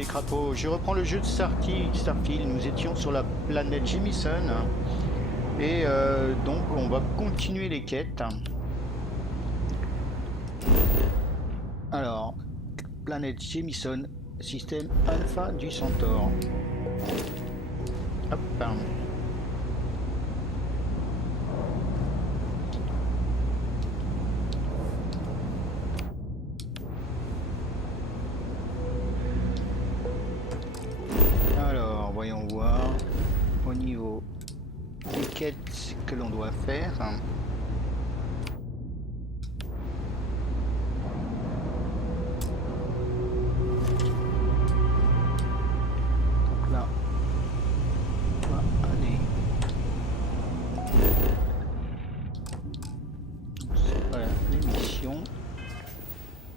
les crapauds. Je reprends le jeu de Starfield. Nous étions sur la planète Jemison. Et donc on va continuer les quêtes. Alors, planète Jemison, système alpha du Centaure. Hop. Alors, voyons voir au niveau des quêtes que l'on doit faire.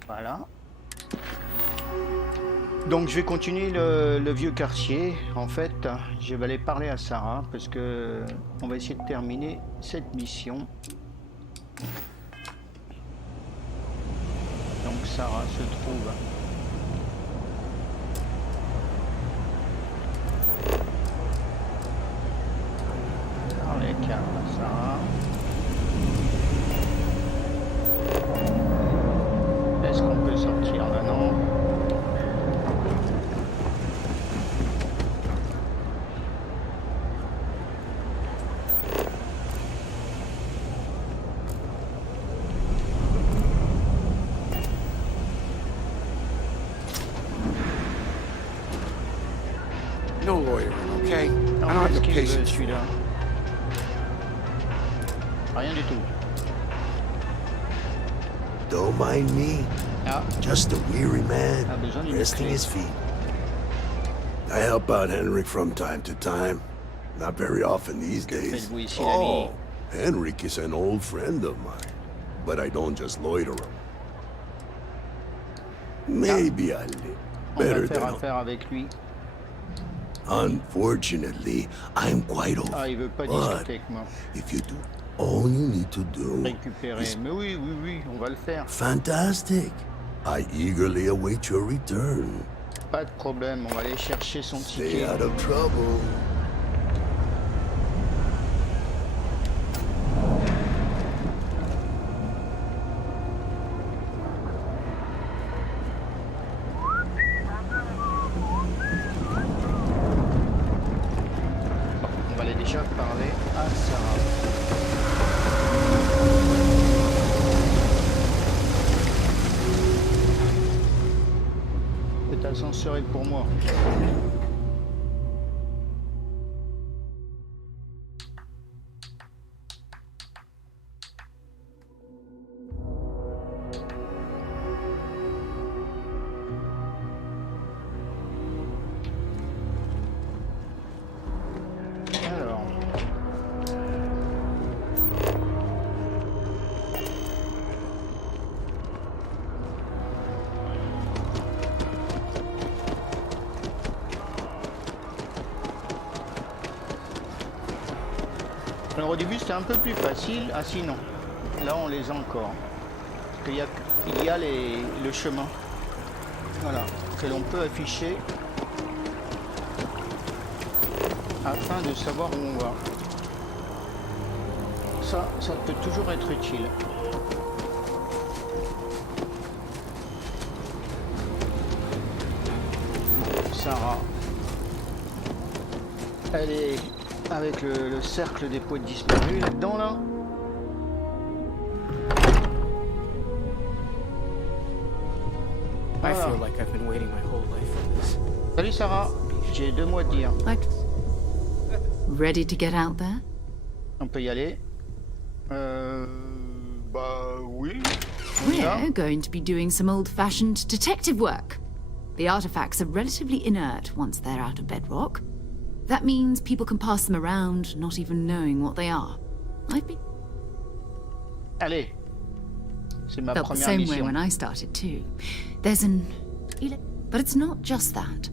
Voilà. Donc je vais continuer le vieux quartier. En fait, je vais aller parler à Sarah parce que on va essayer de terminer cette mission. Donc Sarah se trouve parler à Sarah. Est-ce qu'on peut sortir maintenant? No lawyer, okay? I don't Non, have qu'est-ce the qu'il veut patience. celui-là? Rien du tout. Don't mind me. Ah, Just a weary man, a besoin d'une resting clé. his feet. I help out Henrik from time to time. Not very often these days. faites-vous ici, Oh, Henrik is an old friend of mine. But I don't just loiter him. Maybe I live On va better faire than... affaire avec lui. Unfortunately, I'm quite old. Ah, il veut pas But discuter avec moi. if you do all you need to do... Récupérer. Mais oui, on va le faire. Fantastic. I eagerly await your return. Pas de problème, on va aller chercher son Stay ticket. out of trouble. On va aller déjà parler à Sarah. Cet ascenseur est pour moi. Alors. Alors au début c'était un peu plus facile. Ah si non. Là on les a encore. Parce qu'il y a le chemin. Voilà. Que l'on peut afficher. Afin de savoir où on va. Ça peut toujours être utile. Sarah. Elle est avec le cercle des poètes disparus là-dedans là. I Voilà. feel like I've been waiting my whole life for this. Salut Sarah, j'ai 2 mots à te dire. Like, ready to get out there? On peut y aller. Bah oui. On y va. We're going to be doing some old-fashioned detective work. The artifacts are relatively inert once they're out of bedrock. That means people can pass them around, not even knowing what they are. I've been Allez. C'est ma felt the première same way mission. when I started too. There's an... But it's not just that.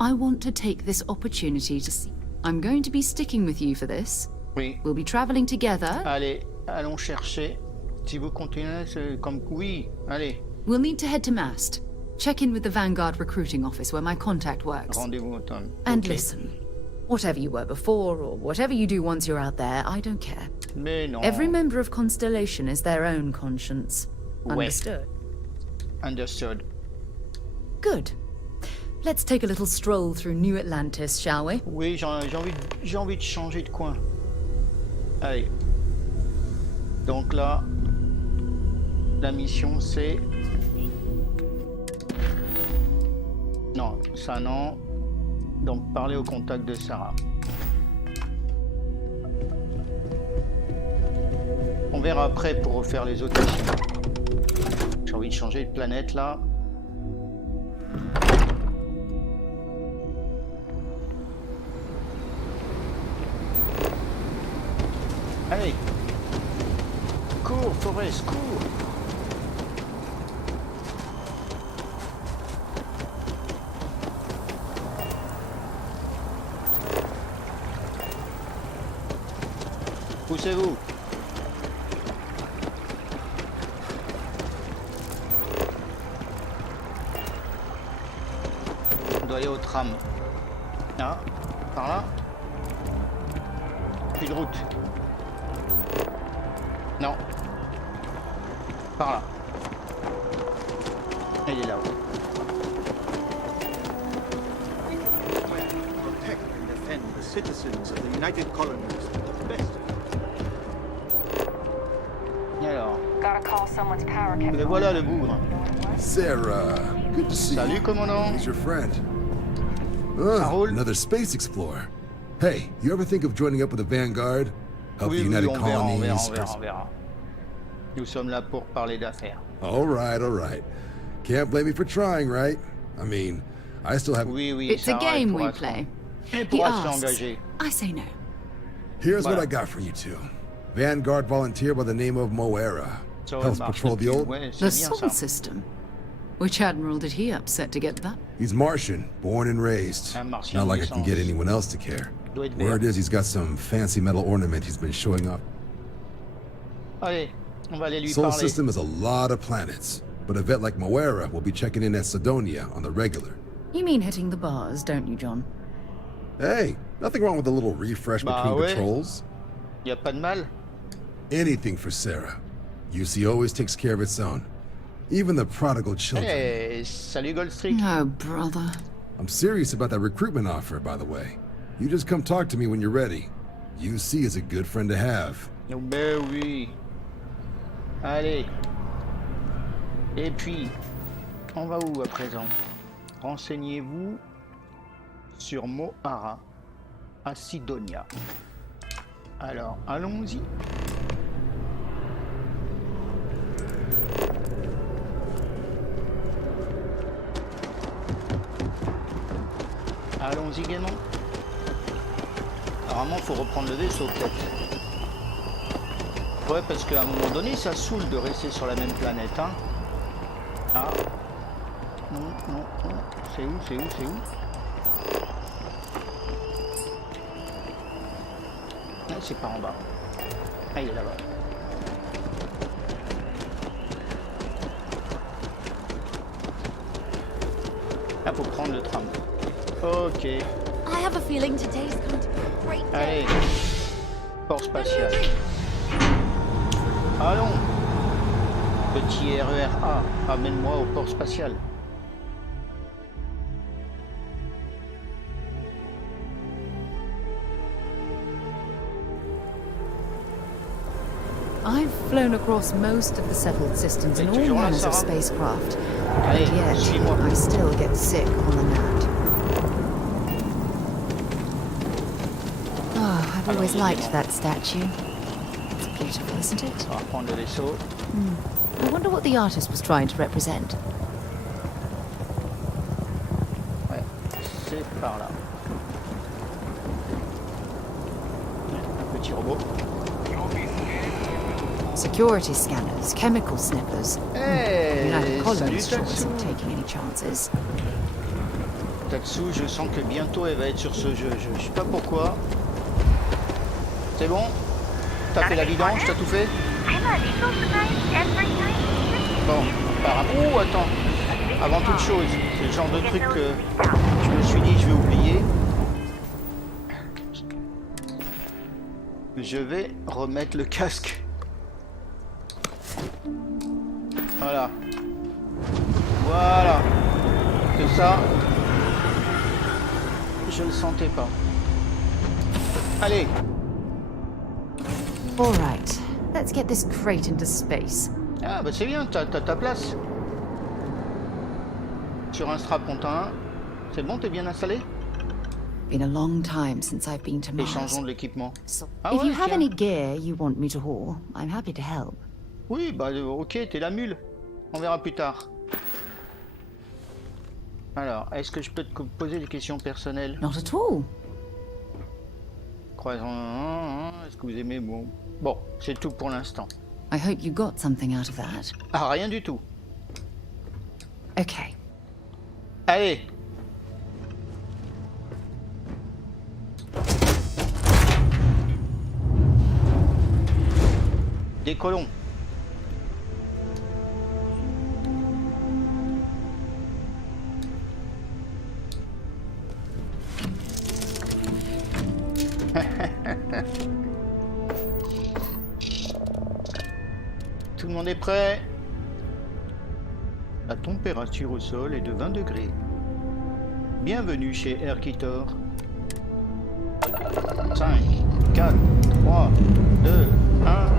I want to take this opportunity to see. I'm going to be sticking with you for this. Oui. We'll be traveling together. Allez, allons chercher. Si vous continuez, c'est comme... Oui, allez. We'll need to head to Mast. check in with the Vanguard recruiting office where my contact works. Rendez-vous au tome. And Ok. listen, whatever you were before, or whatever you do once you're out there, I don't care. Mais non. Every member of Constellation is their own conscience. Ouais. Understood? Understood. Good. Let's take a little stroll through New Atlantis, shall we? Oui, j'ai envie de changer de coin. Allez. Donc là, la mission c'est... Non, ça non. Donc parler au contact de Sarah. On verra après pour refaire les autres missions. J'ai envie de changer de planète là. Allez. Cours, Forrest, cours. Poussez-vous. On doit aller au tram. Ah, par là. Plus de route. Non. Par là. Il est là-haut. Protect and defend the citizens of the United Colonies to the best. Et alors, Gotta call someone's power kept le voilà le bougre. Sarah, good to see Salut you. commandant. He's your friend. roule. Another space explorer. Hey, you ever think of joining up with the Vanguard? Help Oui, the oui, United on verra, on Colonies? verra, on verra, on verra. Nous sommes là pour parler d'affaires. All right, all right. Can't blame me for trying, right? I mean, I still have... Oui, oui, It's a Sarah, game elle we pourra play. Elle He pourra se asks. l'engager. I say no. Here's what Voilà. I got for you two. Vanguard volunteer by the name of Moera. So Helps elle marche patrol the depuis- old... ouais, c'est The bien Sol ça. system. Which admiral did he upset to get that? He's Martian, born and raised. Un Martien Not like I de can get naissance. anyone else to care. Doit être Word vert. is he's got some fancy metal ornament he's been showing off. Allez, on va aller lui Sol parler. system has a lot of planets, but a vet like Moera will be checking in at Sidonia on the regular. You mean hitting the bars, don't you, John? Hey, nothing wrong with a little refresh Bah between ouais. patrols. Y a pas de mal. Anything for Sarah. UC always takes care of its own. Even the prodigal children. Eh, salut Goldstreak. Oh, brother. I'm serious about that recruitment offer, by the way. You just come talk to me when you're ready. UC is a good friend to have. Oh, ben oui. Allez. Et puis, on va où à présent? Renseignez-vous sur Mohara à Sidonia. Alors, allons-y. Allons-y gaiement. Apparemment, faut reprendre le vaisseau peut-être. Ouais, parce qu'à un moment donné, ça saoule de rester sur la même planète, hein. Ah. Non, non, non. C'est où, c'est où, c'est où? Ah, c'est par en bas. Ah, il est là-bas. Là, faut prendre le tram. Ok. I have a feeling today's going to be a great day. Allez. Port spatial. Allons. Petit RER A, amène-moi au port spatial. I've flown across most of the settled systems in Et all toujours là, manners of Sarah? spacecraft. Allez, And yet, suis-moi. I still get sick on the mat. Oh, I've always liked that statue. It's beautiful, isn't it? On va reprendre le vaisseau. I wonder what the artist was trying to represent. Ouais, c'est par là. Ouais, un petit robot. Security scanners, chemical sniffers. Hey, United salut Colonies sure Tatsu. isn't taking any chances. Tatsu, je sens que bientôt elle va être sur ce jeu. Je sais pas pourquoi. C'est bon? T'as fait la vidange? T'as tout fait? I'm a legal tonight every night. Bon, apparemment. Oh, attends. Avant toute chose, c'est le genre de truc que je me suis dit je vais oublier. Je vais remettre le casque. Voilà. Voilà. Que ça, je le sentais pas. Allez. All right, let's get this crate into space. Ah bah c'est bien, t'as ta place. Sur un strapontin. C'est bon, t'es bien installé? Been a long time since I've been to Et Mars. changeons de l'équipement. So, Ah if ouais, you have tiens. any gear you want me to haul, I'm happy to help. Oui, bah ok, t'es la mule. On verra plus tard. Alors, est-ce que je peux te poser des questions personnelles? Not at all. Croisons. Est-ce que vous aimez bon, c'est tout pour l'instant. I hope you got something out of that. Ah, rien du tout. Okay. Allez. Décollons. Tout le monde est prêt? La température au sol est de 20 degrés. Bienvenue chez Erkitor. 5, 4, 3, 2, 1.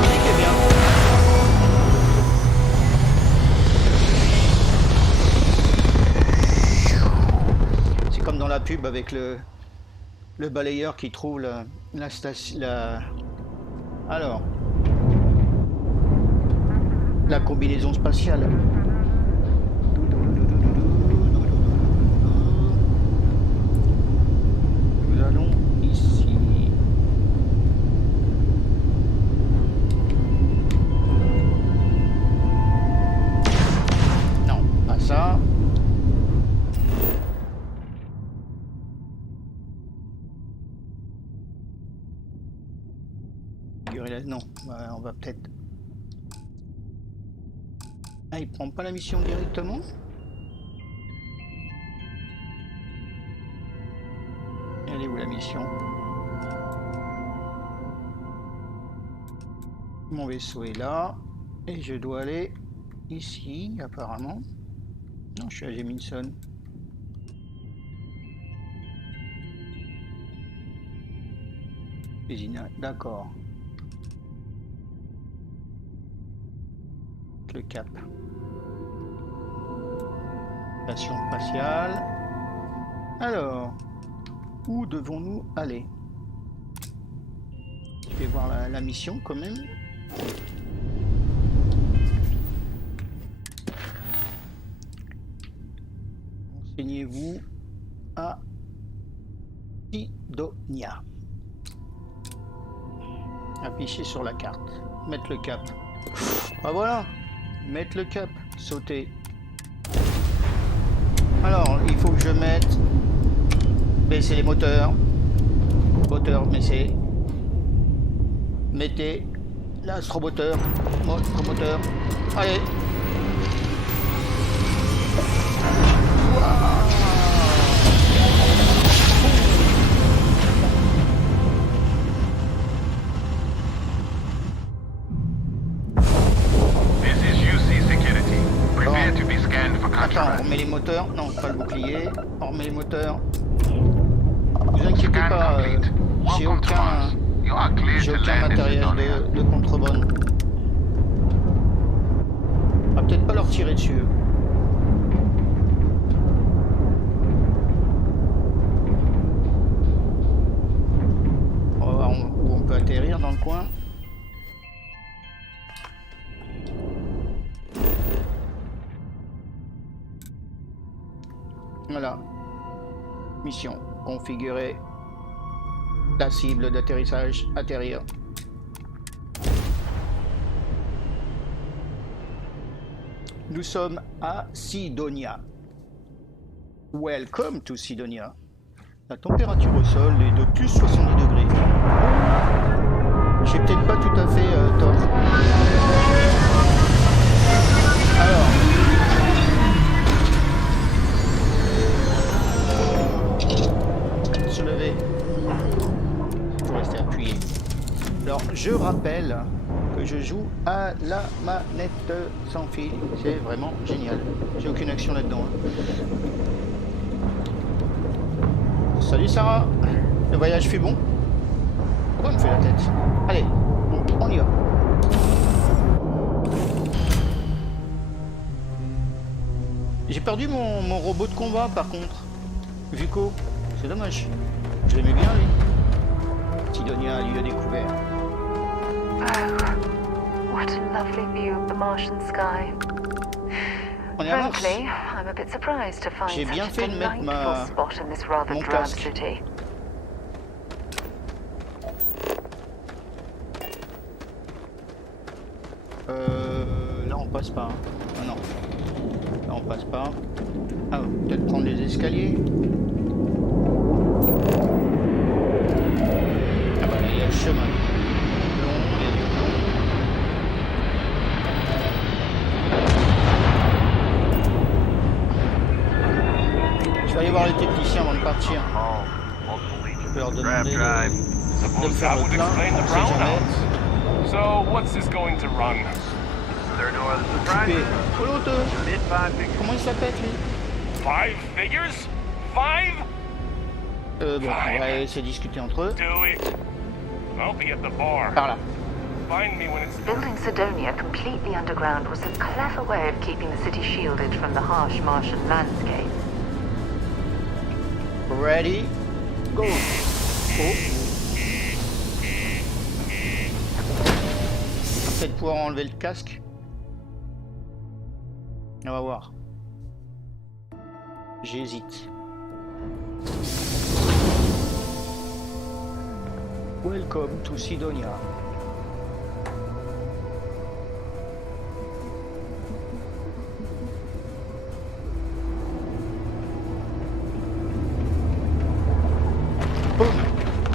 Musique est bien. C'est comme dans la pub avec le balayeur qui trouve la station. Alors, la combinaison spatiale. Nous allons ici. Non, pas ça. Non, on va peut-être... Ah, il prend pas la mission directement? Elle est où la mission? Mon vaisseau est là. Et je dois aller ici, apparemment. Non, je suis à Jeminson. D'accord. Le cap. Station spatiale. Alors, où devons-nous aller? Je vais voir la mission quand même. Renseignez-vous à Sidonia. Affiché sur la carte. Mettre le cap. Ah voilà. Mettre le cap, sauter. Alors, il faut que je mette... Baisser les moteurs. Moteur, baisser. Mettez l'astromoteur. Moteur. Allez. Attends, on remet les moteurs. Non, pas le bouclier. On remet les moteurs. Vous inquiétez pas, j'ai aucun matériel de contrebande. On va peut-être pas leur tirer dessus. On va voir où on peut atterrir dans le coin. Voilà. Mission. Configurer la cible d'atterrissage. Atterrir. Nous sommes à Sidonia. Welcome to Sidonia. La température au sol est de plus 70 degrés. J'ai peut-être pas tout à fait tort. Alors. Se lever. Il faut rester appuyé. Alors, je rappelle que je joue à la manette sans fil. C'est vraiment génial. J'ai aucune action là-dedans. Salut Sarah. Le voyage fut bon? Pourquoi il me fait la tête? Allez, on y va. J'ai perdu mon robot de combat par contre. Vuko, c'est dommage. Je l'aimais bien lui. Sidonia, lieu découvert. Oh, what a lovely view of the Martian sky. On est à Mars. Frankly, I'm a bit surprised to find J'ai bien such fait a de mettre delightful spot in this rather mon drab casque. city. Là on passe pas. Ah non. Là on passe pas. Ah, peut-être prendre les escaliers. Ah bah il y a le chemin. Long, il y a du long. Je vais aller voir les techniciens avant de partir. Je vais leur demander de me faire le plein, on sait jamais. So, what's this going to run? Occupé. Oh l'autre. Comment il s'appelle lui? 5 figures? 5? Bon, on va essayer de discuter entre eux. Do it. I'll be at the bar. Par là. Find me when it's Building Sidonia completely underground was a clever way of keeping the city shielded from the harsh Martian landscape. Ready? Go. Oh. Peut-être pouvoir enlever le casque. On va voir. J'hésite. Welcome to Sidonia. Boum.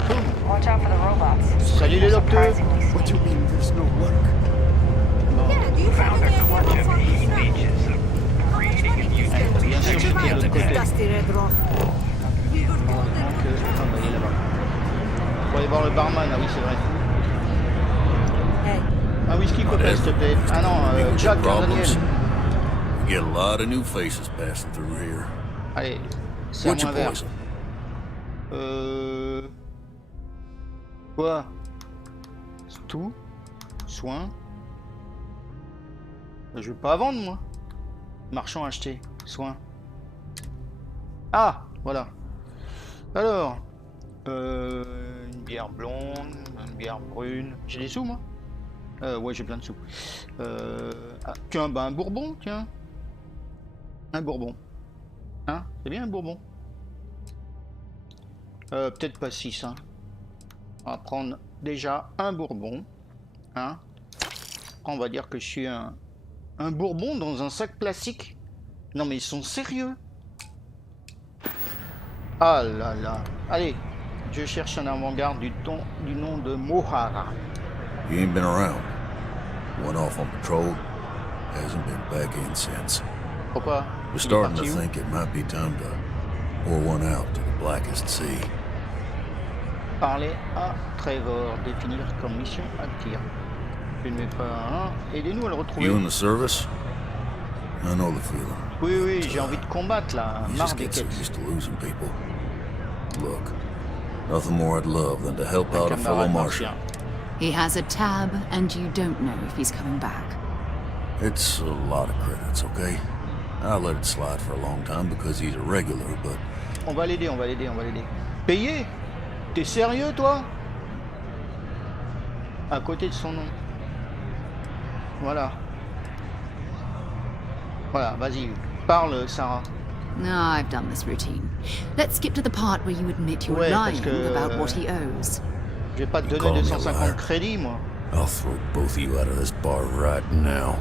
Boum. Watch out for the robots. Salut les docteurs. Surprisingly What do you mean there's no work? found a clutch of heat leeches breeding and using Bien sûr, j'étais de l'autre côté. Normalement que... Ah bah il est là-bas. Faut aller voir le barman, ah oui c'est vrai. Un whisky copain s'il te plaît. Ah non, Jack Daniel. We get a lot of new faces passing through here. Allez, c'est à What's moins your vert. poison? Quoi? Tout? Soin? Je vais pas vendre moi. Marchand acheté. Soin. Ah, voilà. Alors, une bière blonde, une bière brune. J'ai des sous moi? Ouais, j'ai plein de sous. Ah, tiens, bah un bourbon, tiens. Un bourbon. Hein? C'est bien un bourbon. Peut-être pas 6, hein. On va prendre déjà un bourbon. Hein? Après, on va dire que je suis un bourbon dans un sac plastique. Non mais ils sont sérieux. Ah là là. Allez, je cherche un avant-garde du nom de Mohara. You ain't been around. Went off on patrol. Hasn't been back in since. Pourquoi? We're Il est starting to parti où? think it might be time to pour one out to the blackest sea. Parler à Trevor, définir comme mission active. Je ne mets pas un. Aidez-nous à le retrouver. You in the service? I know the feeling. Oui, oui, j'ai envie de combattre là. You Marre just des get so quêtes. used to losing people. Look, nothing more I'd love than to help out a fellow Camarade Martian. martien. He has a tab, and you don't know if he's coming back. It's a lot of credits, okay? I let it slide for a long time because he's a regular, but On va l'aider, on va l'aider, on va l'aider. Payer? T'es sérieux toi? À côté de son nom. Voilà. Voilà, vas-y, parle Sarah. No, I've done this routine. Let's skip to the part where you admit you're Ouais, parce lying que, about what he owes. Je vais pas te Call donner me 250 liar. crédits moi. I'll throw both of you out of this bar right now.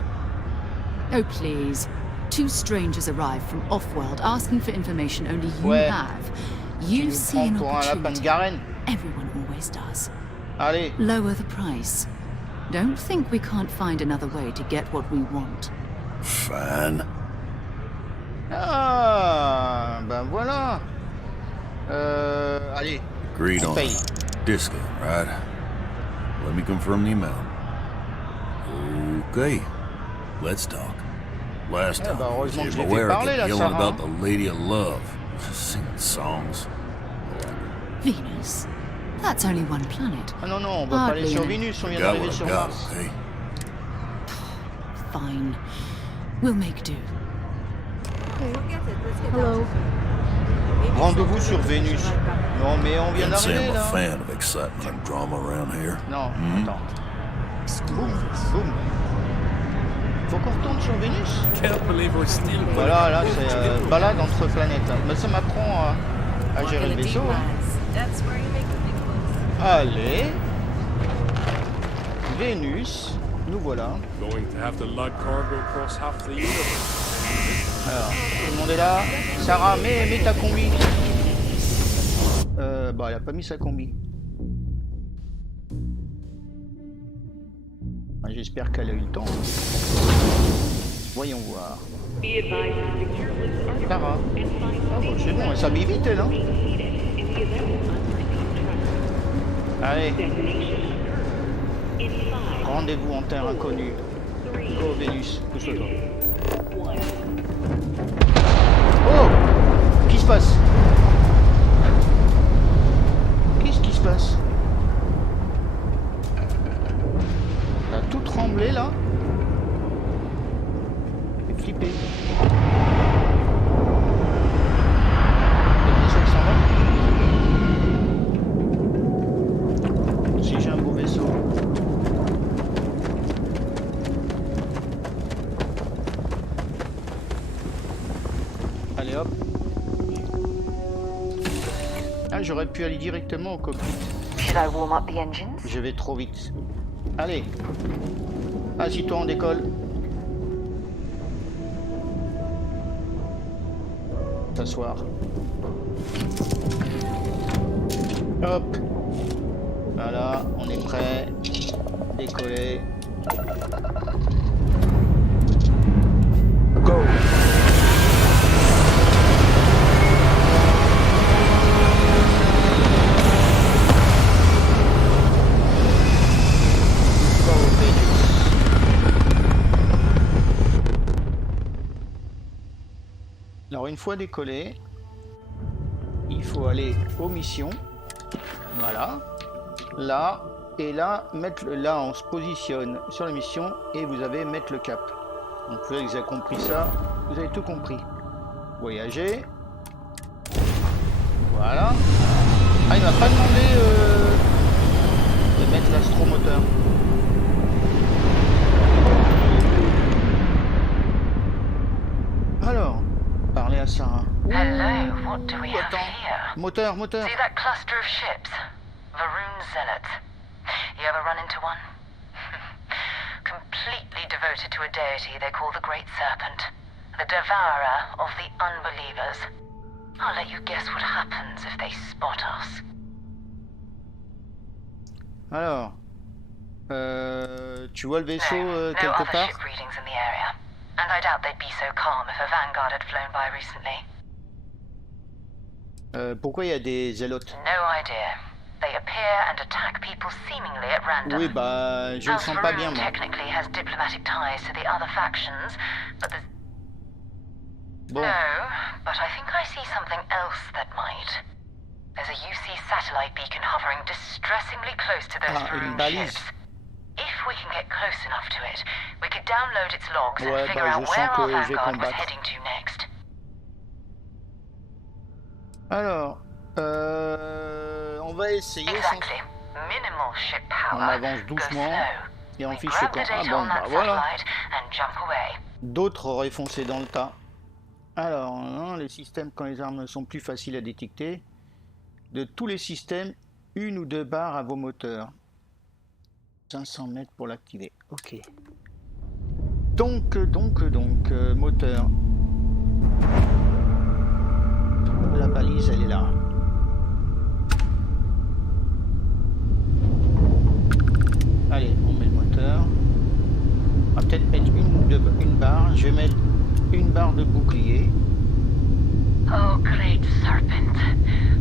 Oh, please. Two strangers arrived from off-world asking for information only you Ouais. have. Tu You nous see prends an pour un lapin de opportunity. Garenne. Everyone always does. Allez. Lower the price. Don't think we can't find another way to get what we want. Fine. Ah, ben voilà. Allez. Agreed On on paye. discount, right? Let me confirm the amount. Okay, let's talk. Last Eh time, ben, I was heureusement que je l'ai fait American parler, là, yelling Sarah. about the lady of love, singing songs. Venus? That's only one planet. Ah non, non, on va pas aller Hardly sur an- Vénus, on vient Got d'arriver what I sur got, Mars. okay? Fine. We'll make do. Hello. Rendez-vous sur Vénus. Non, mais on vient Can't say d'arriver I'm a là. fan of excitement and drama around here. Non, attends. Boum, boum. Faut qu'on retourne sur Vénus. Can't believe we're still. Voilà, là c'est balade entre planètes. Mais ça m'apprend à gérer le vaisseau. Allez. Vénus. Nous voilà. Going to have to lug cargo across half the universe. Alors, tout le monde est là. Sarah, mets ta combi. Bah, elle a pas mis sa combi. Bah, j'espère qu'elle a eu le temps. Voyons voir. Sarah. Ah bon, c'est bon, elle s'habille vite, elle, hein. Allez. Rendez-vous en terre inconnue. Go, Vénus. Pousse-toi. Oh! Qu'est-ce qui se passe? Qu'est-ce qui se passe? Ça a tout tremblé là. Et flippé. Le vaisseau qui s'en va. Si j'ai un beau vaisseau. Allez hop. Ah, j'aurais pu aller directement au cockpit. Should I warm up the engines? Je vais trop vite. Allez. Assis-toi, on décolle. S'asseoir. Hop. Voilà, on est prêt. Décoller. Go. Alors une fois décollé, il faut aller aux missions. Voilà. Là et là, là on se positionne sur la mission et vous avez mettre le cap. Donc vous avez compris ça, vous avez tout compris. Voyager. Voilà. Ah, il m'a pas demandé de mettre l'astromoteur. Alors, parler à Sarah. Hello, what do we have Attends. here? Moteur. See that cluster of ships? Varoon Zealots. You ever run into one? Completely devoted to a deity they call the Great Serpent. The devourer of the unbelievers. I'll let you guess what happens if they spot us. Alors, tu vois le vaisseau No quelque other part? ship readings in the area. And I doubt they'd be so calm if a vanguard had flown by recently. Pourquoi il y a des zélotes? No idea. They appear and attack people seemingly at random. Oui, bah, je le sens pas bien, moi. Technically has diplomatic ties to the other factions, but there's... Bon, No, but I think I see something else that might. There's a UC satellite beacon hovering distressingly close to those une Varoon balise. ships. If we can get close enough to it, we could download its logs Ouais, and figure bah, out je where sens our que je vais vanguard was combattre. heading to next. alors, on va essayer. Exactly. Minimal ship On power. avance Go doucement slow. et on We fiche grab le the camp. Ah data bon, on bah that voilà. satellite and jump away. D'autres auraient foncé dans le tas. Alors, hein, les systèmes quand les armes sont plus faciles à détecter. De tous les systèmes, 1 ou 2 barres à vos moteurs. 500 mètres pour l'activer. Ok. Donc, moteur. La balise, elle est là. bouclier. Oh, great serpent,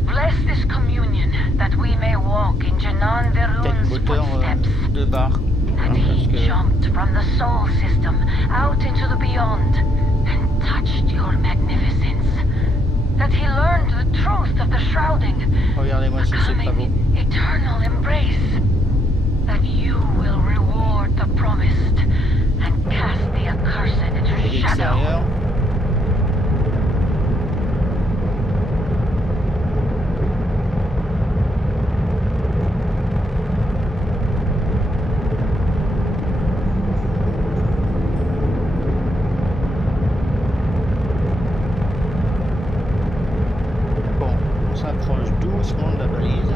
bless this communion that we may walk in Janan Peut-être Verun's moteur footsteps. de bar. That Hein, parce he que jumped from the soul system out into the beyond and touched your magnificence. That he learned the truth of the shrouding, regardez-moi si c'est pas beau. coming eternal embrace. That you will reward the promised and cast the accursed into Et shadow. l'extérieur. Bon, on s'approche doucement de la balise.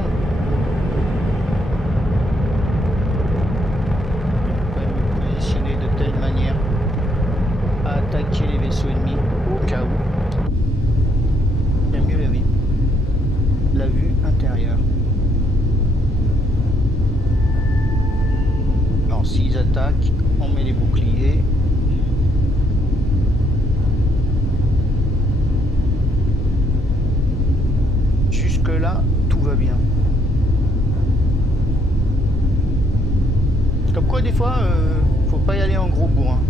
Je vais me positionner de telle manière à attaquer les vaisseaux ennemis au cas où. J'aime mieux la vue intérieure. Alors s'ils attaquent, on met les boucliers. Jusque là, tout va bien. Comme quoi des fois, faut pas y aller en gros bourrin.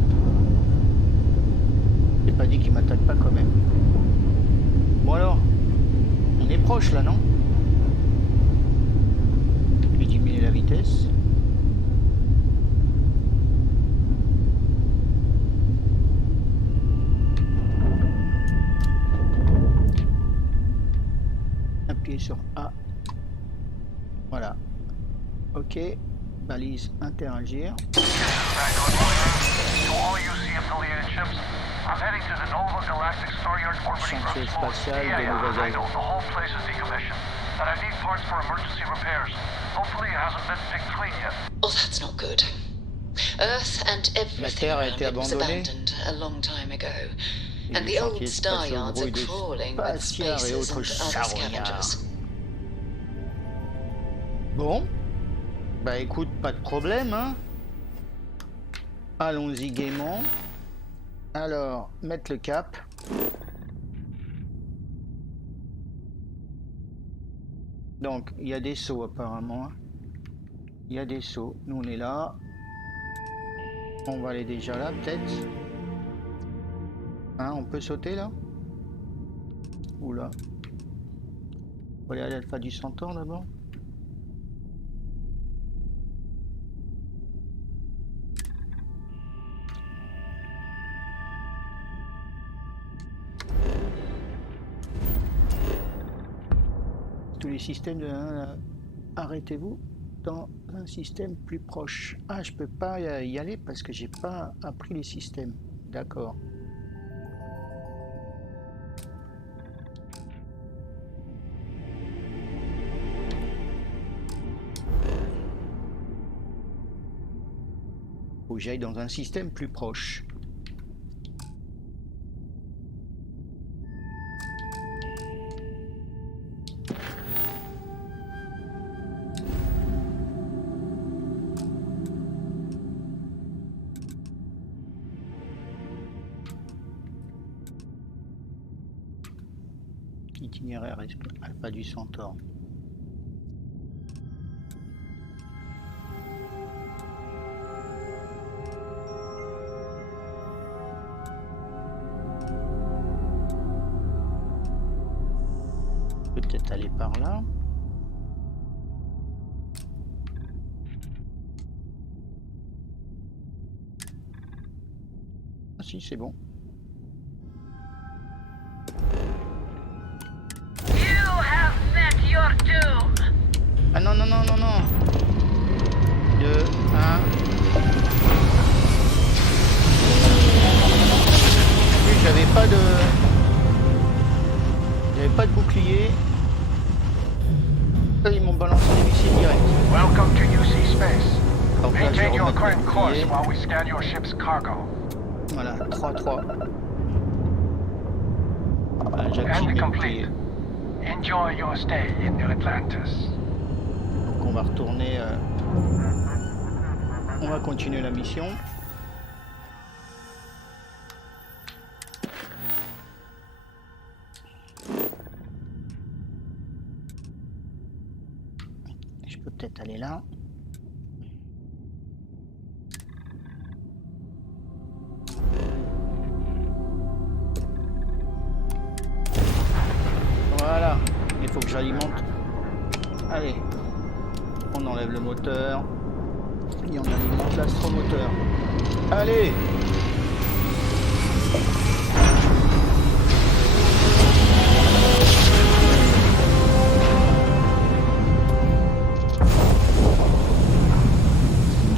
J'ai pas dit qu'il m'attaque pas quand même. Bon alors, on est proche là, non? Je vais diminuer la vitesse. Appuyez sur A. Voilà. Ok. Balise interagir. To all you see affiliated ships, I'm heading to the Nova Galactic Star-Yard orbiting Chantier ground. spatial de I Nouvelle-Zélande. know, the whole place is decommissioned. And I need parts for emergency repairs. Hopefully it hasn't been picked clean yet. Oh, that's not good. Earth and everything Terre a around été it was abandonnée. abandoned a long time ago. Et And les the old chantiers star spatiaux yards are brouillent de crawling with spatiards et spaces autres and other charognards. scavengers. Bon. Bah écoute, pas de problème, hein. Allons-y gaiement. Alors, mettre le cap. Donc, il y a des sauts apparemment. Il y a des sauts. Nous, on est là. On va aller déjà là, peut-être. Hein, on peut sauter là? Oula. On va aller à l'alpha du Centaure d'abord. Tous les systèmes de... Arrêtez-vous dans un système plus proche. Ah, je peux pas y aller parce que j'ai pas appris les systèmes. D'accord. Faut que j'aille dans un système plus proche. Itinéraire alpha du Centaure. Peut-être aller par là. Ah si, c'est bon. Ah non, non, non, non, non. 2, 1. En plus, j'avais pas de bouclier. Là, ils m'ont balancé des missiles direct. Welcome to UC Space. Donc là, je vais Maintain your remettre current le course bouclier. while we scan your ship's cargo. Voilà, 3-3. Voilà, j'active And mes complete. boucliers. Enjoy your stay in the Atlantis. Donc on va retourner... on va continuer la mission. Je peux peut-être aller là. Voilà, il faut que j'alimente. Allez, on enlève le moteur et on alimente l'astromoteur. Allez!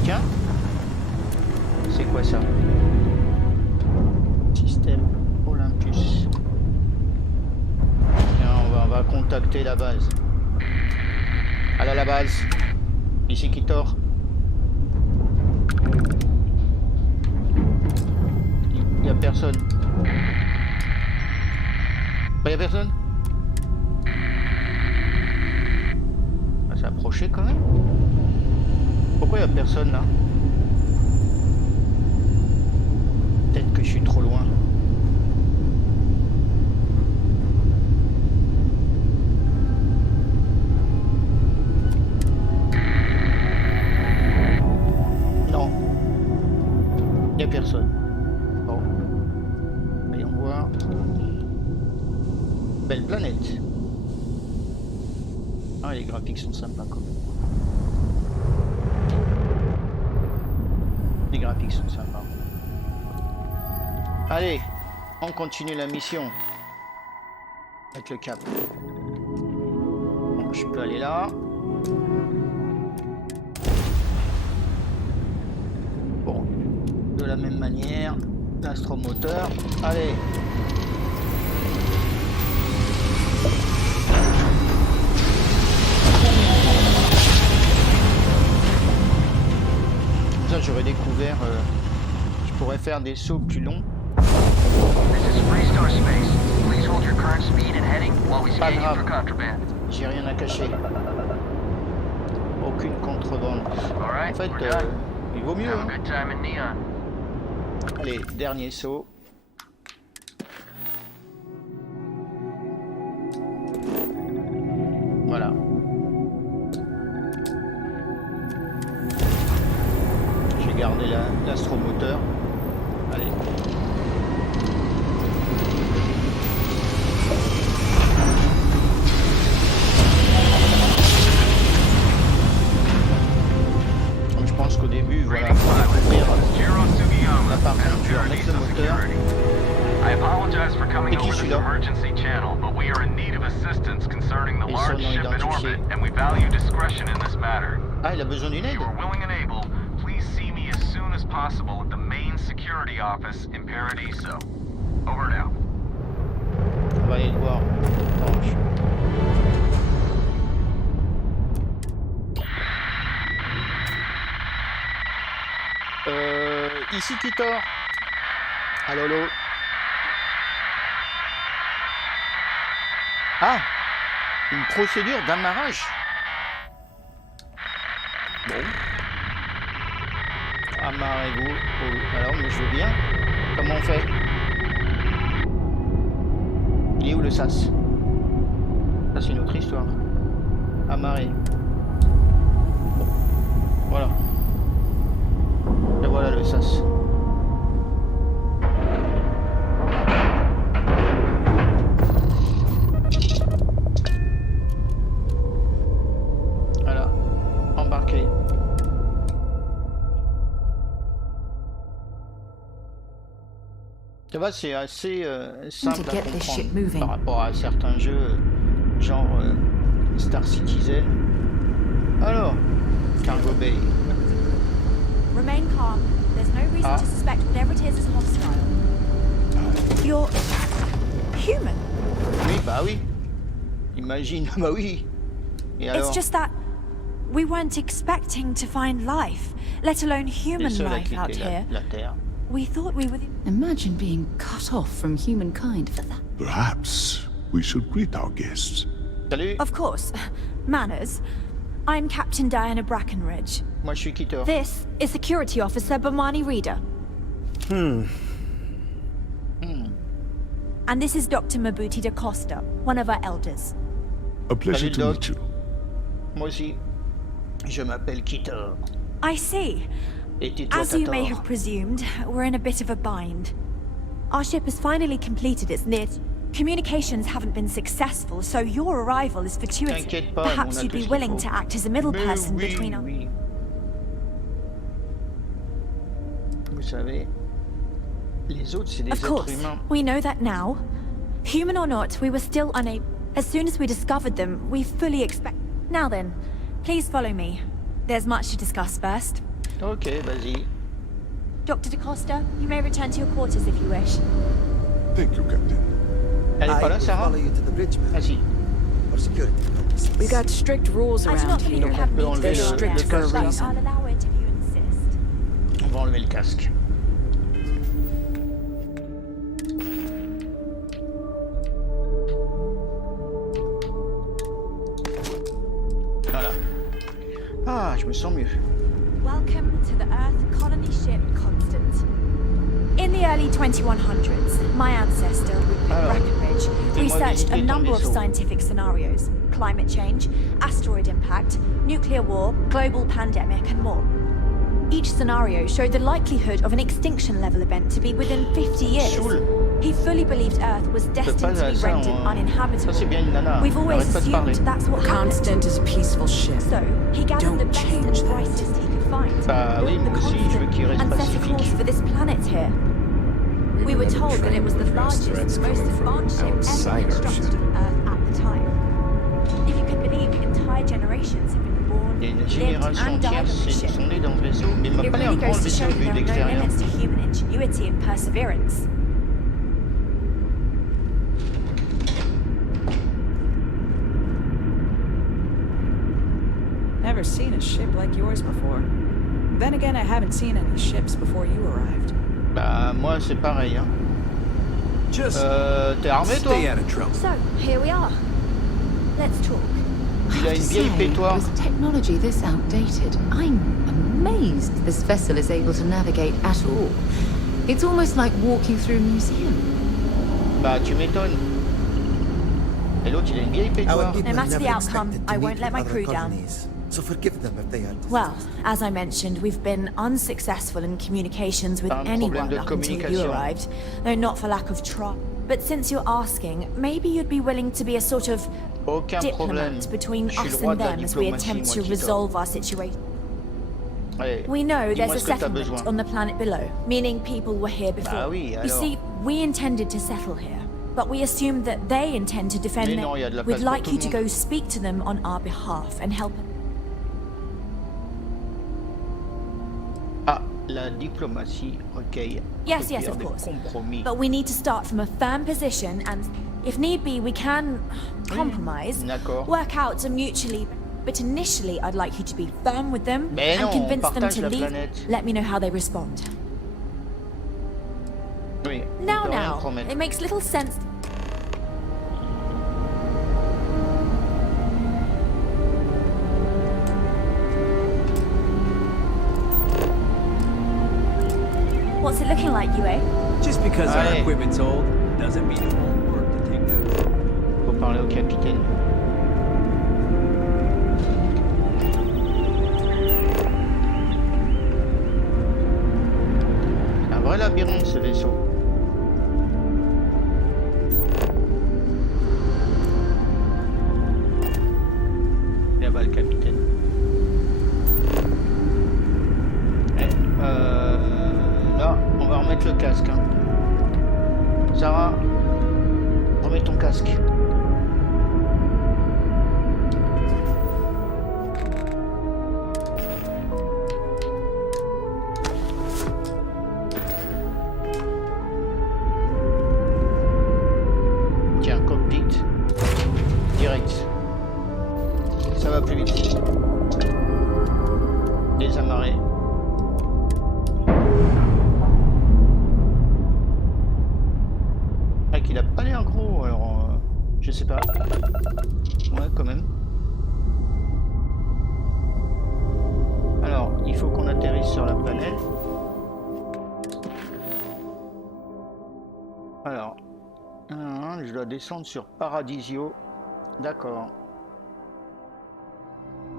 Tiens, c'est quoi ça? Système Olympus. On va contacter la base. Allez à la base. Ici qui tord. Il y a personne. Il y a personne. On va s'approcher quand même. Pourquoi il y a personne là? Peut-être que je suis trop loin. Il n'y a personne. Bon. Voyons voir. Belle planète. Ah, les graphiques sont sympas quand même. Les graphiques sont sympas. Allez, on continue la mission. Avec le cap. Bon, je peux aller là. Bon. De la même manière, l'astromoteur. Allez. Ça, j'aurais découvert. Je pourrais faire des sauts plus longs. Pas grave. J'ai rien à cacher. Aucune contrebande. En fait, il vaut mieux. Hein. Allez, dernier saut. Voilà. J'ai gardé l'astromoteur. Allez. Donc je pense qu'au début, voilà, pour découvrir la partie, je vais remettre le moteur. Et qui suis là? Ils sont non identifiés. Ah, il a besoin d'une aide? On va aller le voir. Orange. Ici qui tord. Allô, allô. Ah, une procédure d'amarrage. Bon. Amarrez-vous. Alors, mais je veux bien. Comment on fait? Il est où le sas? Ça, c'est une autre histoire. Amarrer. Bon. Voilà. Et voilà le sas. Voilà. Embarqué. Ça va, c'est assez simple à comprendre par rapport à certains jeux genre Star Citizen. Alors, Cargo Bay. Remain calm. There's no reason to suspect whatever it is hostile. You're human. Oui, bah oui. Imagine, bah oui. Et alors? It's just that we weren't expecting to find life, let alone human life out here. La Terre. We thought we were. Imagine being cut off from humankind for that. Perhaps we should greet our guests. Salut. Of course. Manners. I'm Captain Diana Brackenridge. Moi, je suis Kitor. This is Security Officer Bomani Reader. And this is Dr. Mabuti da Costa, one of our elders. A pleasure Salut, to Doc. meet you. Moi aussi. Je m'appelle Kitor. I see. Et tais-toi, As you may Tator. have presumed, we're in a bit of a bind. Our ship has finally completed its near... Communications haven't been successful, so your arrival is fortuitous. T'inquiète pas, Perhaps on a you'd tout be ce qu'il willing faut. to act as a middle Mais person oui, between us. oui. Vous savez, les autres, c'est des Of êtres course, humains. we know that now. Human or not, we were still unable... As soon as we discovered them, we fully expect... Now then, please follow me. There's much to discuss first. Ok, vas-y. Dr. DaCosta, you may return to your quarters if you wish. Thank you, Captain. Elle est pas là, Sarah? you to the bridge, Ah si. for security purposes. We got strict rules I do around not believe here. we have peut need enlever to le- go strict there, for a but reason. I'll allow it if you insist. On va enlever le casque. Voilà. Ah, je me sens mieux. Welcome to the Earth colony ship Constant. In the early 2100s, my ancestor, Rupert Alors, Breckenridge, dis-moi researched a visiter ton number of vaisseau. scientific scenarios: climate change, asteroid impact, nuclear war, global pandemic, and more. Each scenario showed the likelihood of an extinction-level event to be within 50 years. Saoul. He fully believed Earth was destined to pas be ça, rendered Ça, uninhabitable. c'est bien une nana. We've always Arrête pas de parler. assumed that's what happened. Constant is a peaceful ship. So, he gathered Don't the best and change that. brightest he could find. Bah oui, built the moi aussi, je veux Constant, qu'il reste and set a pacifique. course for this planet here. We were told that it was the largest, most advanced ship ever constructed on Earth at the time. If you can believe, entire generations have been born, Il y a une lived génération and died entière on the qui ship. sont nés dans ce vaisseau, mais il m'a It pas really l'air grand goes le to show vaisseau that vu there are no d'extérieur. limits to human ingenuity and perseverance. Never seen a ship like yours before. Then again, I haven't seen any ships before you arrived. Bah moi c'est pareil hein. Just T'es armé toi? stay out of trouble. So, here we are. Let's talk. Il a I have une to vieille say, pétoire. with technology this outdated, I'm amazed this vessel is able to navigate at all. It's almost like walking through a museum. Bah tu m'étonnes. Et l'autre il a une vieille pétoire. No matter the outcome, I won't let my crew down. So forgive them if they are. Well, as I mentioned, we've been unsuccessful in communications with Un anyone problème de up until you communication. arrived, though not for lack of try. But since you're asking, maybe you'd be willing to be a sort of Aucun problème. diplomat between Je suis le us roi and de la them as we diplomatie, attempt moi, to Kitor. resolve our situation. Allez, We know there's dis-moi a ce que t'as settlement besoin. on the planet below, meaning people were here before. Bah oui, You alors. see, we intended to settle here, but we assumed that they intend to defend Mais them. non, y a de la We'd place pour like tout you le to monde. go speak to them on our behalf and help. Ah, la diplomatie recueille Yes, yes, requiert of des course. compromis. But we need to start from a firm position, and if need be, we can compromise, D'accord. work out a mutually. But initially, I'd like you to be firm with them Mais and non, convince them partage to la leave. planète. Let me know how they respond. Oui, on Now, peut rien now, promettre. it makes little sense. What's it looking like, Yue? Just because our Allez. equipment's old doesn't mean it won't work to take good. Faut parler au capitaine. Un vrai labyrinthe ce vaisseau. Là-bas le capitaine. Là, on va remettre le casque. Hein. Sarah, remets ton casque. Tiens, cockpit. Direct. Ça va plus vite. Les amarrer. Ah, qu'il a pas l'air gros, alors je sais pas. Ouais, quand même. Alors, il faut qu'on atterrisse sur la planète. Alors, je dois descendre sur Paradisio. D'accord.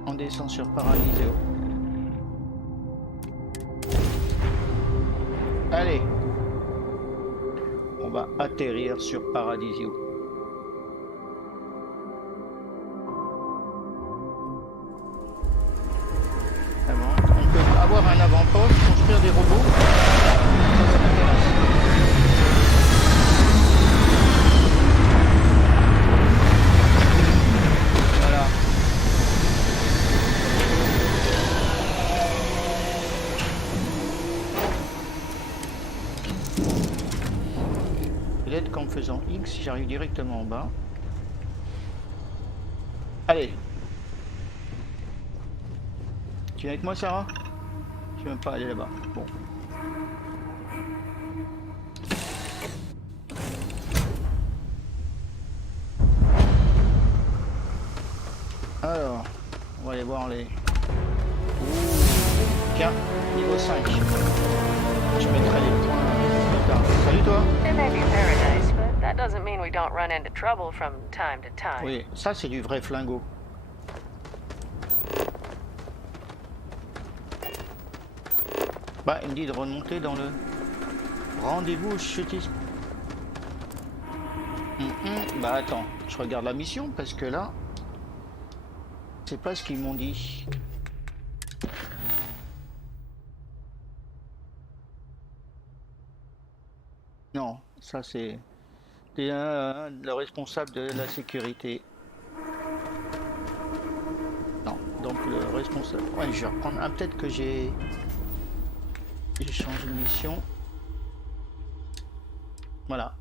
On descend sur Paradiso. Allez. On va atterrir sur Paradiso. Ah bon, on peut avoir un avant-poste, construire des robots. Ça m'intéresse. Voilà. Peut-être qu'en faisant X, j'arrive directement en bas. Allez. Tu viens avec moi, Sarah? Je vais même pas aller là-bas. Bon. Alors, on va aller voir les... Tiens, niveau 5. Je mettrai les points plus tard. Salut toi. It may be paradise, but that doesn't mean we don't run into trouble from time to time. Oui, ça c'est du vrai flingo. Bah, il me dit de remonter dans le rendez-vous au chutisme. Bah attends, je regarde la mission parce que là, c'est pas ce qu'ils m'ont dit. Non, ça c'est le responsable de la sécurité. Non, donc le responsable. Ouais, je vais reprendre. Ah, peut-être que j'ai changé de mission. Voilà.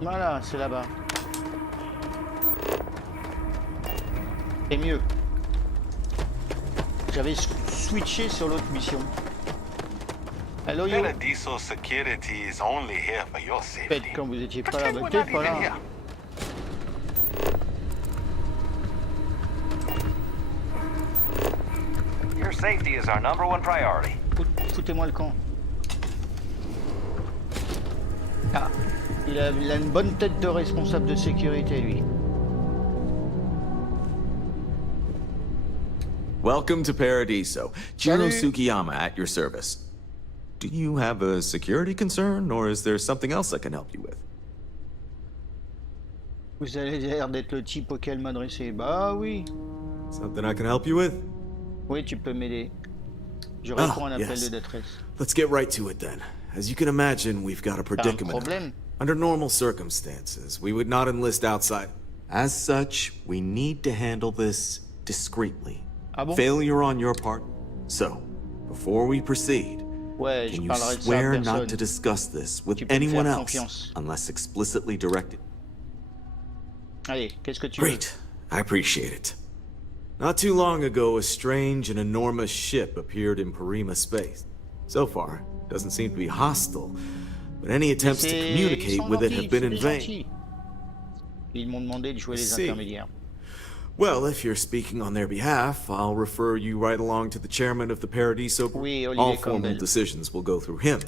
Voilà, c'est là-bas. Et mieux. J'avais switché sur l'autre mission. Hello yo. Paradiso security is only here for your safety. Peut-être quand vous étiez pas là, vous étiez pas là. Your safety is our number one priority. Foutez-moi le camp. Ah, il a une bonne tête de responsable de sécurité, lui. Welcome to Paradiso. Chiro Sugiyama at your service. Do you have a security concern, or is there something else I can help you with? Vous avez l'air d'être le type auquel m'adresser. Bah oui. Something I can help you with? Oui, tu peux m'aider. Je réponds à un appel de détresse. Let's get right to it then. As you can imagine, we've got a predicament. Under normal circumstances, we would not enlist outside. As such, we need to handle this discreetly. Ah bon? Failure on your part. So, before we proceed, can you swear not to discuss this with anyone else unless explicitly directed? Allez, qu'est-ce que tu veux? Great, I appreciate it. Not too long ago, a strange and enormous ship appeared in Parima space. So far, it doesn't seem to be hostile, but any attempts to communicate with it have been in vain. Ils m'ont demandé de jouer les intermédiaires. Well, if you're speaking on their behalf, I'll refer you right along to the chairman of the Paradiso. Oui, Olivier All formal Campbell. decisions will go through him.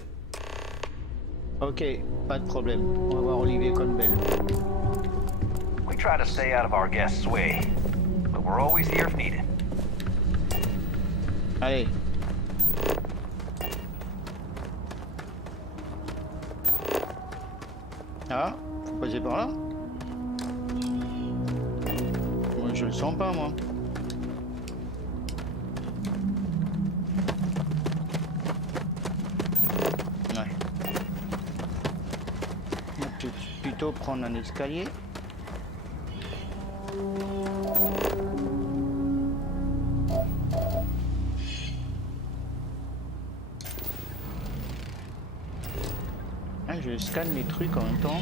Ok, pas de problème. On va voir Olivier Campbell. We try to stay out of our guests' way, but we're always here if needed. Allez. Ah, faut passer par là. Moi, je le sens pas, moi. Ouais. On va plutôt prendre un escalier. Je scanne les trucs en même temps.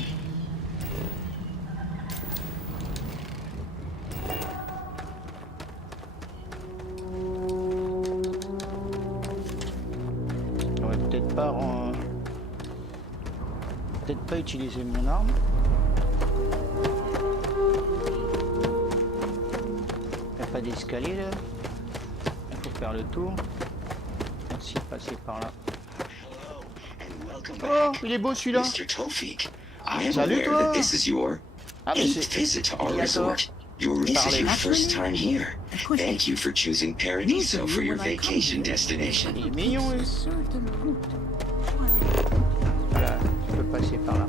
J'aurais peut-être pas utiliser mon arme. Il n'y a pas d'escalier là. Il faut faire le tour. Merci de passer par là. Oh, il est beau celui-là. I am Salut, aware toi. that this is your Ah, mais 8th visit to our resort. This is Parlez your maintenant. first time here. Thank you for choosing Paradiso for your vacation destination. Il est mignon, lui. Voilà, je peux passer par là.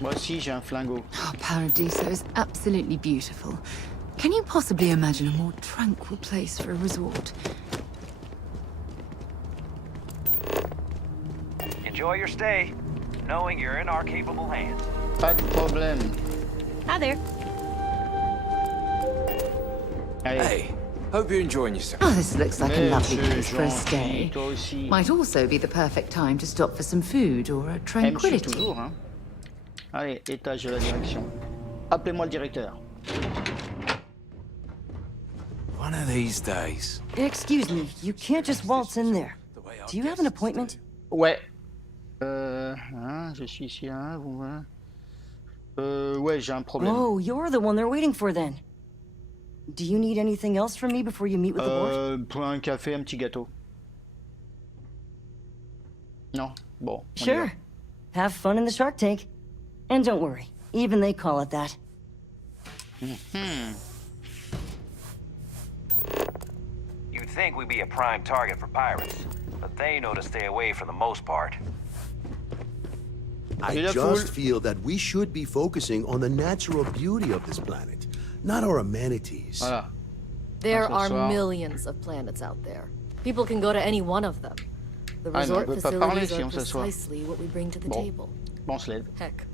Moi aussi, j'ai un flingot. Oh, Paradiso is absolutely beautiful. Can you possibly imagine a more tranquil place for a resort? Enjoy your stay, knowing you're in our capable hands. Pas de problème. Hi there. Allez. Hey, hope you're enjoying yourself. Oh, this looks like a lovely Monsieur place for a gentil, stay. toi aussi. Might also be the perfect time to stop for some food or a MC tranquility. toujours, hein. Allez, étage de la direction. Appelez-moi le directeur. One of these days. Excuse me, you can't just waltz in there. Do you have an appointment? Ouais. Hein, je suis ici, hein, vous, hein. Ouais, j'ai un problème. Oh, you're the one they're waiting for then. Do you need anything else from me before you meet with the board? Pour un café, un petit gâteau. Non, bon. on y Sure. va. Have fun in the shark tank. And don't worry, even they call it that. You'd think we'd be a prime target for pirates, but they know to stay away for the most part. I just feel that we should be focusing on the natural beauty of this planet, not our amenities. Voilà. There Ce are soir. millions of planets out there. People can go to any one of them. The Ah, mais on resort peut pas parler facilities si are on s'assoit. precisely what we bring to the Bon. table. Bon, on se lève. Heck,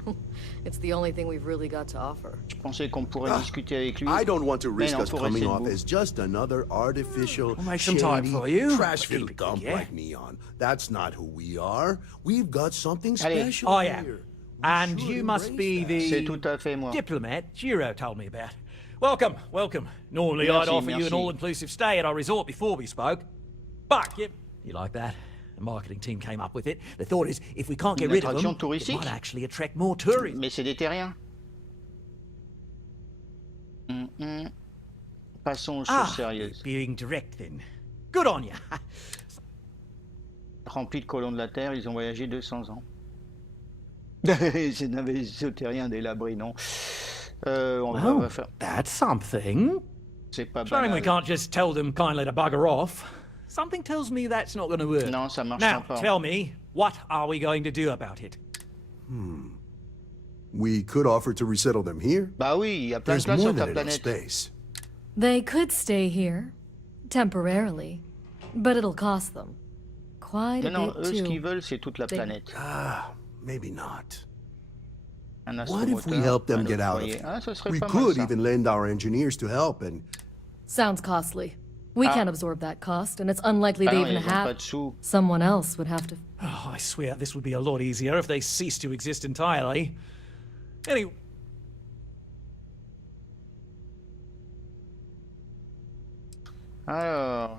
it's the only thing we've really got to offer. Je pensais qu'on pourrait discuter avec lui. I don't want to mais risk non, us faut coming rester off debout. as just another artificial, We'll make some time for you. trash-filled dump like Neon. That's not who we are. We've got something Allez. special I here. am. We And should you must embrace be that. C'est the tout à fait moi. diplomat Giro told me about. Welcome, welcome. Normally Merci, I'd offer you merci. an all-inclusive stay at our resort before we spoke. But you like that? The marketing team came up with it. The thought is, if we can't get Une rid of attraction them, it touristique? might actually attract more tourists. Mais c'est des terriens. Passons aux choses sérieuses. Being direct then. Good on you. Remplis de colons de la Terre, ils ont voyagé 200 ans. C'est un vaisseau terrien délabré, non. On va faire... That's something. C'est pas Shame we banal. can't just tell them kindly to bugger off. Something tells me that's not going to work. Non, ça marche Now, pas. tell me, what are we going to do about it? We could offer to resettle them here. Bah oui, il y a plein de There's place more sur ta than enough planète. space. They could stay here, temporarily, but it'll cost them quite Non, a non, bit eux, ce too. qu'ils veulent, c'est toute la planète. Maybe not. Un What if we astromoteur, help them un get out of foyer. it? Ah, ça serait We pas mal, could ça. even lend our engineers to help and... Sounds costly. We can't absorb that cost, and it's unlikely Ah they non, even ils ont pas have. de sous. Someone else would have to. Oh, I swear this would be a lot easier if they ceased to exist entirely. Anyway, Alors,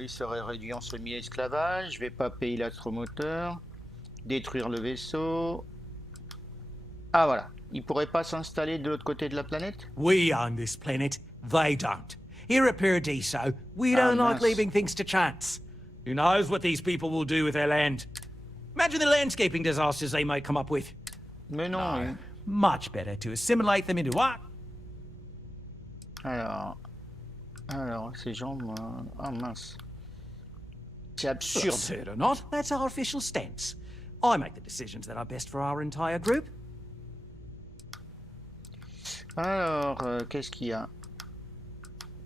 il serait réduit en semi-esclavage. Je vais pas payer l'astromoteur. Détruire le vaisseau. Ah voilà. Il pourrait pas s'installer de l'autre côté de la planète? we own this planet, they don't. Here at Paradiso, we don't like mince. leaving things to chance. Who knows what these people will do with their land? Imagine the landscaping disasters they might come up with. Mais non. No, much better to assimilate them into what? Alors, ces gens... Ah mince. C'est Absurd absurde. or not, that's our official stance. I make the decisions that are best for our entire group. Alors, qu'est-ce qu'il y a?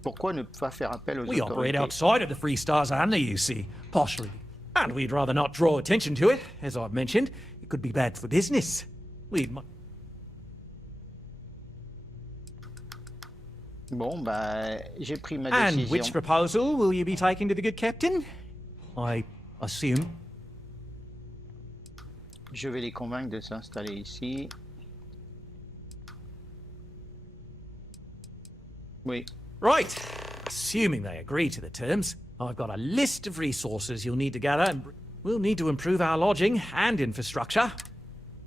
Pourquoi ne pas faire appel aux We operate autorités? outside of the Free Stars only, you see, poshly. And we'd rather not draw attention to it. As I've mentioned, it could be bad for business. We'd... Bon, bah, j'ai pris ma And décision. which proposal will you be taking to the good captain? I assume. Je vais les convaincre de s'installer ici. Oui. Right. Assuming they agree to the terms, I've got a list of resources you'll need to gather, and we'll need to improve our lodging and infrastructure.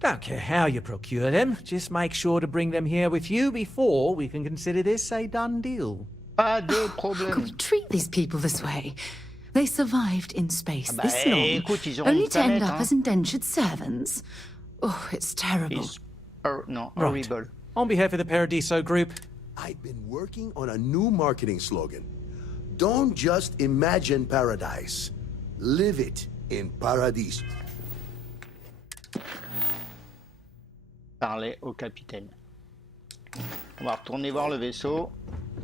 Don't care how you procure them, just make sure to bring them here with you before we can consider this a done deal. Pas de problème. How could we treat these people this way? They survived in space Ah bah, this long, écoute, ils auront only une to end planète, up hein. as indentured servants. Oh, it's terrible. No, Right. horrible. On behalf of the Paradiso Group, I've been working on a new marketing slogan. Don't just imagine paradise. Live it in paradis. Parler au capitaine. On va retourner voir le vaisseau.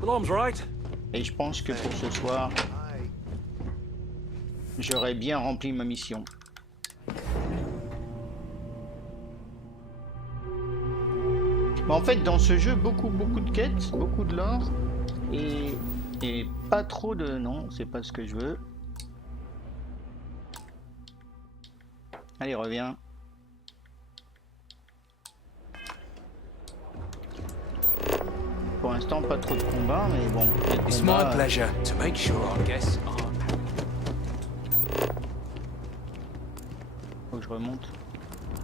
Alarm's right. Et je pense que pour ce soir, j'aurai bien rempli ma mission. Bah, en fait, dans ce jeu, beaucoup de quêtes, beaucoup de lore, et pas trop de... Non, c'est pas ce que je veux. Allez, reviens. Pour l'instant, pas trop de combats, mais bon. It's my pleasure to make sure our guests are. Faut que je remonte.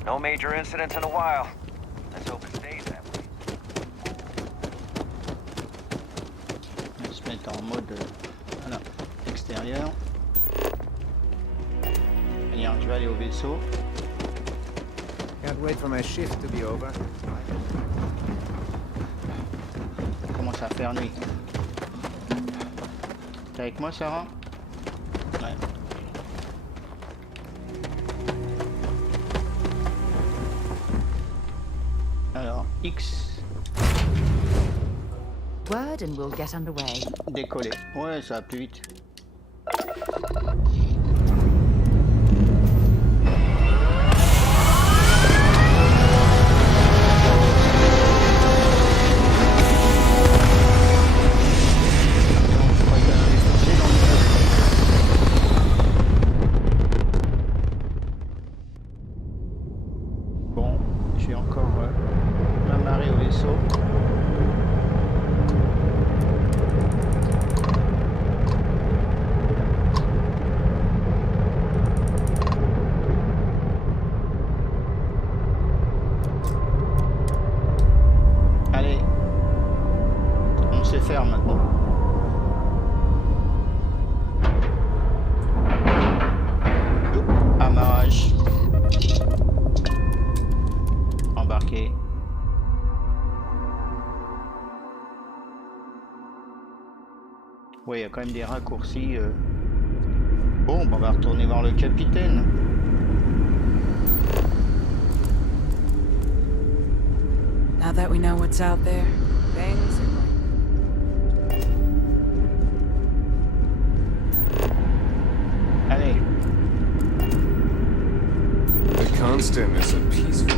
No major incidents in a while. Let's hope it stays that way. On va se mettre en mode voilà, extérieur. Allez, je vais aller au vaisseau. Can't wait for my shift to be over. Ça commence à faire nuit. T'es avec moi, Sarah? Ouais. Alors, X. Word and we'll get underway. Décoller. Ouais, ça va plus vite. Bon, je vais encore m'amarrer au vaisseau. Allez, on sait faire maintenant. Amarrage. Embarqué. Ouais, il y a quand même des raccourcis. Bon, on va retourner voir le capitaine. Now that we know what's out there, things are Allez. The Constant is a peaceful.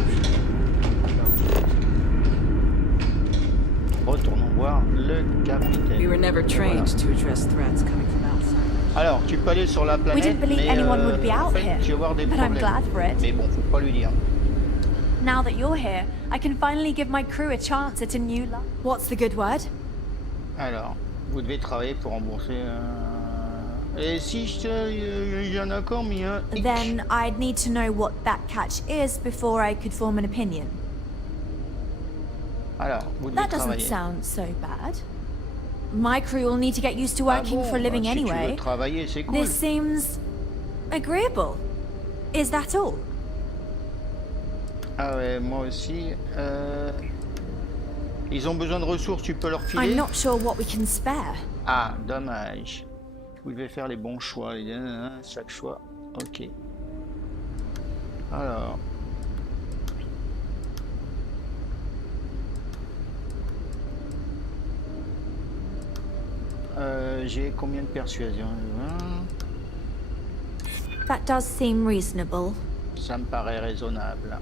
Retournons voir le capitaine. We were never trained to address threats coming from outside. Alors, tu peux aller sur la We planète, didn't believe mais anyone would be en out fait, here, tu vas avoir des but I'm problèmes. glad for it. Mais bon, faut pas lui dire. Now that you're here, I can finally give my crew a chance at a new life. What's the good word? Alors, vous devez travailler pour rembourser. Et si j'ai un accord, mais Then I'd need to know what that catch is before I could form an opinion. Alors, vous devez That doesn't travailler. sound so bad. My crew will need to get used to working for a living si tu veux anyway. travailler, c'est cool. This seems agreeable. Is that all? Ah ouais, moi aussi. Ils ont besoin de ressources, tu peux leur filer. I'm not sure what we can spare. Ah, dommage. Vous devez faire les bons choix, chaque choix. Ok. Alors. J'ai combien de persuasion? That does seem reasonable. Ça me paraît raisonnable.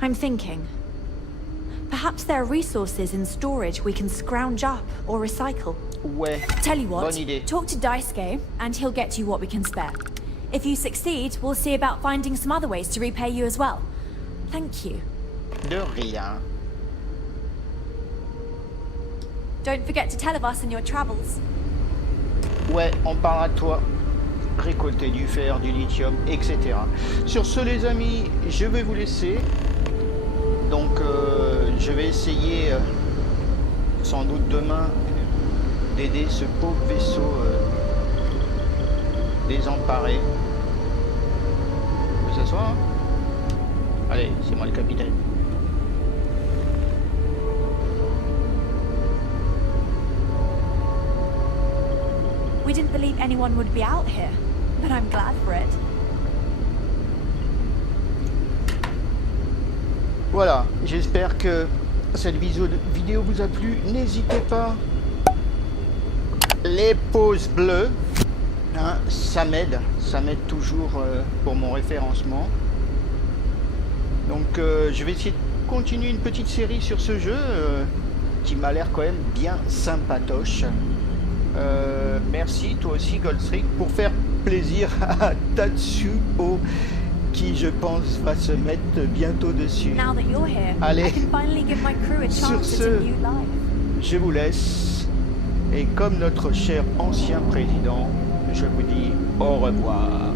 I'm thinking. Perhaps there are resources in storage we can scrounge up or recycle. Ouais. Tell you what, Bonne idée. talk to Daisuke and he'll get you what we can spare. If you succeed, we'll see about finding some other ways to repay you as well. Thank you. De rien. Don't forget to tell of us in your travels. Ouais, on parlera de toi. Récolter du fer, du lithium, etc. Sur ce, les amis, je vais vous laisser. donc je vais essayer sans doute demain d'aider ce pauvre vaisseau désemparé. Vous s'asseoir? Allez, c'est moi le capitaine. We didn't believe anyone would be out here, but I'm glad for it. Voilà, j'espère que cette vidéo vous a plu. N'hésitez pas, les pouces bleus, hein, ça m'aide toujours pour mon référencement. Donc je vais essayer de continuer une petite série sur ce jeu qui m'a l'air quand même bien sympatoche. Merci toi aussi Goldstreak pour faire plaisir à Tatsuo qui je pense va se mettre bientôt dessus. Allez, sur ce, je vous laisse et comme notre cher ancien président, je vous dis au revoir.